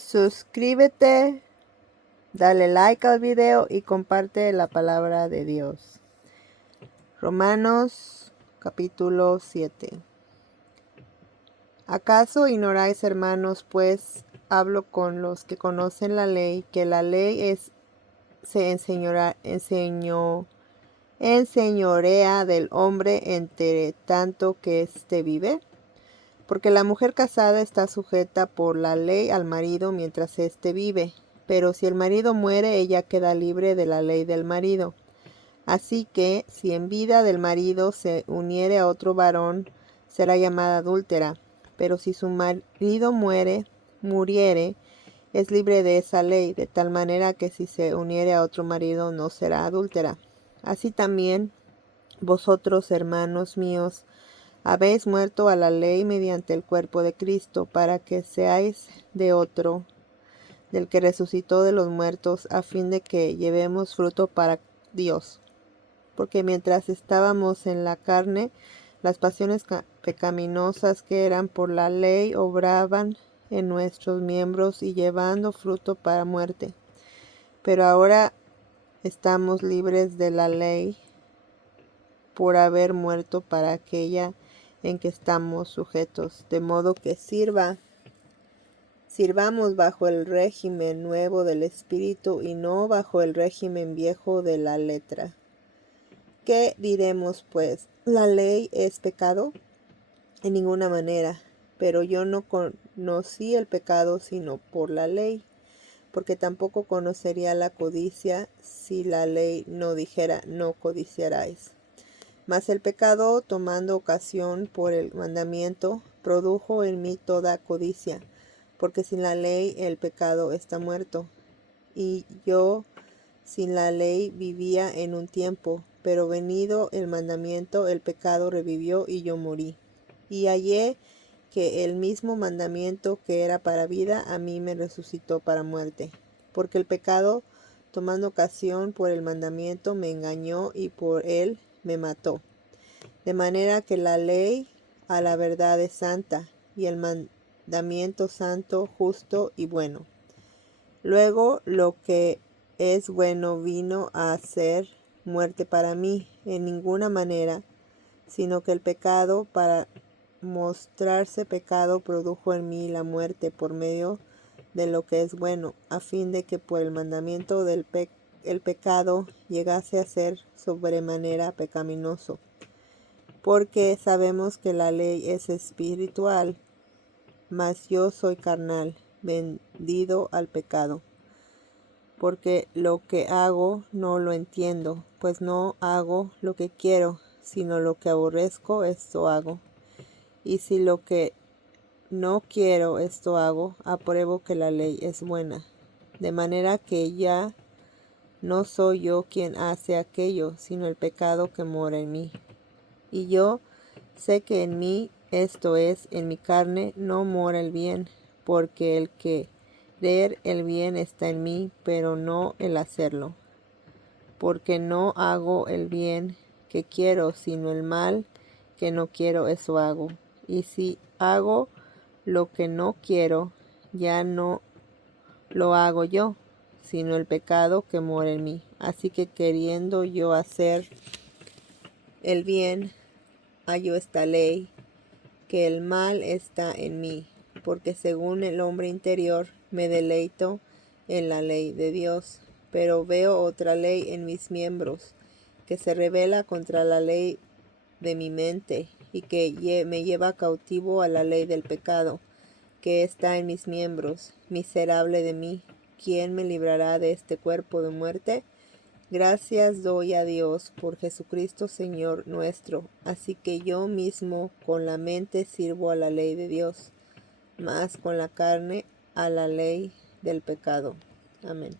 Suscríbete, dale like al video y comparte la palabra de Dios. Romanos capítulo 7. ¿Acaso ignoráis, hermanos, pues hablo con los que conocen la ley, que la ley se enseñorea del hombre entre tanto que éste vive? Porque la mujer casada está sujeta por la ley al marido mientras éste vive, pero si el marido muere, ella queda libre de la ley del marido. Así que, si en vida del marido se uniere a otro varón, será llamada adúltera, pero si su marido muriere, es libre de esa ley, de tal manera que si se uniere a otro marido no será adúltera. Así también, vosotros, hermanos míos, habéis muerto a la ley mediante el cuerpo de Cristo, para que seáis de otro, del que resucitó de los muertos, a fin de que llevemos fruto para Dios. Porque mientras estábamos en la carne, las pasiones pecaminosas que eran por la ley obraban en nuestros miembros y llevando fruto para muerte. Pero ahora estamos libres de la ley por haber muerto para aquella en que estamos sujetos, de modo que sirvamos bajo el régimen nuevo del Espíritu y no bajo el régimen viejo de la letra. ¿Qué diremos pues? ¿La ley es pecado? En ninguna manera, pero yo no conocí el pecado sino por la ley, porque tampoco conocería la codicia si la ley no dijera no codiciaráis. Mas el pecado, tomando ocasión por el mandamiento, produjo en mí toda codicia, porque sin la ley el pecado está muerto. Y yo sin la ley vivía en un tiempo, pero venido el mandamiento, el pecado revivió y yo morí. Y hallé que el mismo mandamiento que era para vida, a mí me resucitó para muerte. Porque el pecado, tomando ocasión por el mandamiento, me engañó y por él me mató. De manera que la ley a la verdad es santa, y el mandamiento santo, justo y bueno. Luego lo que es bueno vino a ser muerte para mí, en ninguna manera, sino que el pecado, para mostrarse pecado, produjo en mí la muerte por medio de lo que es bueno, a fin de que por el mandamiento el pecado llegase a ser sobremanera pecaminoso. Porque sabemos que la ley es espiritual, mas yo soy carnal, vendido al pecado. Porque lo que hago no lo entiendo, pues no hago lo que quiero, sino lo que aborrezco, esto hago. Y si lo que no quiero, esto hago, apruebo que la ley es buena. De manera que ya no soy yo quien hace aquello, sino el pecado que mora en mí. Y yo sé que en mí, esto es, en mi carne, no mora el bien, porque el querer el bien está en mí, pero no el hacerlo. Porque no hago el bien que quiero, sino el mal que no quiero, eso hago. Y si hago lo que no quiero, ya no lo hago yo, sino el pecado que mora en mí. Así que queriendo yo hacer el bien, hallo esta ley, que el mal está en mí, porque según el hombre interior me deleito en la ley de Dios, pero veo otra ley en mis miembros, que se rebela contra la ley de mi mente, y que me lleva cautivo a la ley del pecado, que está en mis miembros. Miserable de mí, ¿quién me librará de este cuerpo de muerte? Gracias doy a Dios por Jesucristo Señor nuestro. Así que yo mismo con la mente sirvo a la ley de Dios, mas con la carne a la ley del pecado. Amén.